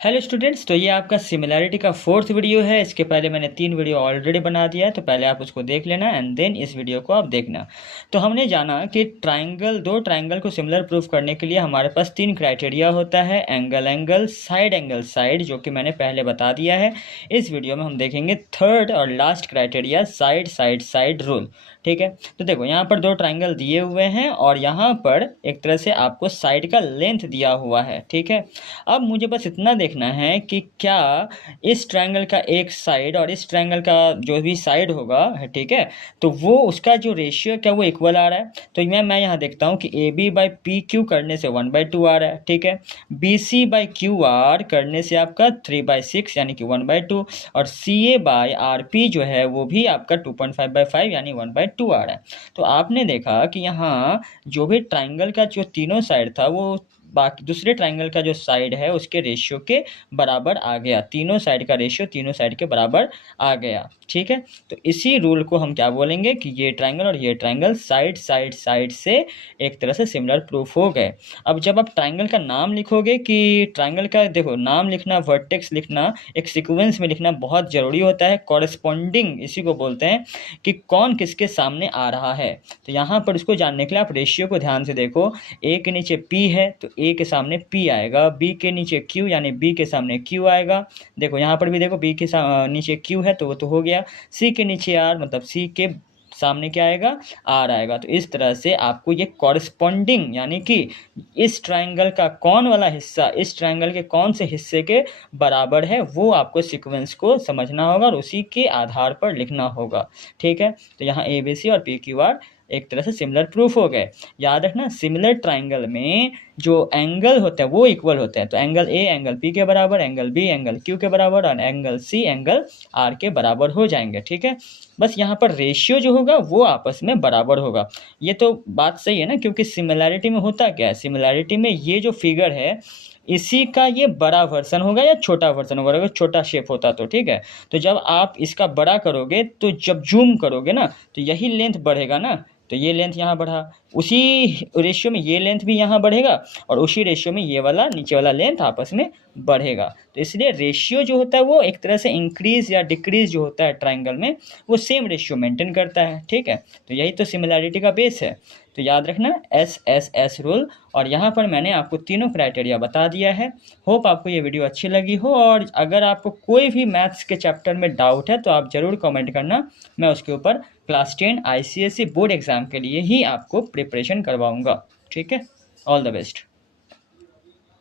Hello students, तो ये आपका सिमिलैरिटी का फोर्थ वीडियो है। इसके पहले मैंने 3 वीडियो ऑलरेडी बना दिया है, तो पहले आप उसको देख लेना एंड देन इस वीडियो को आप देखना। तो हमने जाना कि दो ट्राइंगल को सिमिलर प्रूफ करने के लिए हमारे पास 3 क्राइटेरिया होता है, एंगल साइड, जो कि मैंने पहले बता दिया है। इस वीडियो में हम देखेंगे थर्ड और लास्ट क्राइटेरिया, साइड रूल। ठीक है, तो देखो यहाँ पर 2 ट्राइंगल दिए हुए हैं और यहाँ पर एक तरह से आपको साइड का लेंथ दिया हुआ है। ठीक है, अब मुझे बस इतना देखना है कि क्या इस ट्रायंगल का एक साइड और इस ट्रायंगल का जो भी साइड होगा, ठीक है, तो वो उसका जो रेशियो क्या वो इक्वल आ रहा है। तो मैं यहाँ देखता हूँ कि A B by P Q करने से 1/2 आ रहा है। ठीक है, B C by Q R करने से आपका 3/6 यानी कि 1/2, और C A by R P जो है वो भी आपका 2.5/5 यानी 1/2 आ रहा है। तो आपने देखा कि यहाँ जो भी ट्राइंगल का जो तीनों साइड था वो बाकी दूसरे ट्राइंगल का जो साइड है उसके रेशियो के बराबर आ गया। तीनों साइड का रेशियो तीनों साइड के बराबर आ गया। ठीक है, तो इसी रूल को हम क्या बोलेंगे कि ये ट्राइंगल और ये ट्राइंगल साइड से एक तरह से सिमिलर प्रूफ हो गए। अब जब आप ट्राइंगल का नाम लिखोगे कि ट्राइंगल का देखो नाम लिखना, वर्टेक्स लिखना, एक सीक्वेंस में लिखना बहुत ज़रूरी होता है। कॉरेस्पॉन्डिंग इसी को बोलते हैं कि कौन किसके सामने आ रहा है। तो यहाँ पर उसको जानने के लिए आप रेशियो को ध्यान से देखो। ए के नीचे पी है तो ए के सामने पी आएगा, बी के नीचे क्यू यानी बी के सामने क्यू आएगा। देखो यहाँ पर भी देखो बी के नीचे क्यू है तो वो तो हो गया। सी के नीचे आर मतलब सी के सामने क्या आएगा, आर आएगा। तो इस तरह से आपको ये कॉरेस्पॉन्डिंग यानी कि इस ट्राइंगल का कौन वाला हिस्सा इस ट्राइंगल के कौन से हिस्से के बराबर है वो आपको सीक्वेंस को समझना होगा और उसी के आधार पर लिखना होगा। ठीक है, तो यहाँ ए बी सी और पी क्यू आर एक तरह से सिमिलर प्रूफ हो गए। याद रखना, सिमिलर ट्राइंगल में जो एंगल होता है वो इक्वल होते हैं। तो एंगल ए एंगल पी के बराबर, एंगल बी एंगल क्यू के बराबर और एंगल सी एंगल आर के बराबर हो जाएंगे। ठीक है, बस यहाँ पर रेशियो जो होगा वो आपस में बराबर होगा। ये तो बात सही है ना, क्योंकि सिमिलैरिटी में होता क्या है, सिमिलैरिटी में ये जो फिगर है इसी का ये बड़ा वर्जन होगा या छोटा वर्जन होगा। अगर छोटा शेप होता तो ठीक है, तो जब आप इसका बड़ा करोगे तो जब जूम करोगे ना तो यही लेंथ बढ़ेगा ना, तो ये लेंथ यहाँ बढ़ा, उसी रेशियो में ये लेंथ भी यहाँ बढ़ेगा और उसी रेशियो में ये वाला नीचे वाला लेंथ आपस में बढ़ेगा। तो इसलिए रेशियो जो होता है वो एक तरह से इंक्रीज या डिक्रीज जो होता है ट्राइंगल में वो सेम रेशियो मेंटेन करता है। ठीक है, तो यही तो सिमिलैरिटी का बेस है। तो याद रखना एस रूल, और यहाँ पर मैंने आपको तीनों क्राइटेरिया बता दिया है। होप आपको ये वीडियो अच्छी लगी हो, और अगर आपको कोई भी मैथ्स के चैप्टर में डाउट है तो आप ज़रूर कमेंट करना। मैं उसके ऊपर क्लास 10 ICSE बोर्ड एग्ज़ाम के लिए ही आपको प्रिपरेशन करवाऊँगा। ठीक है, ऑल द बेस्ट।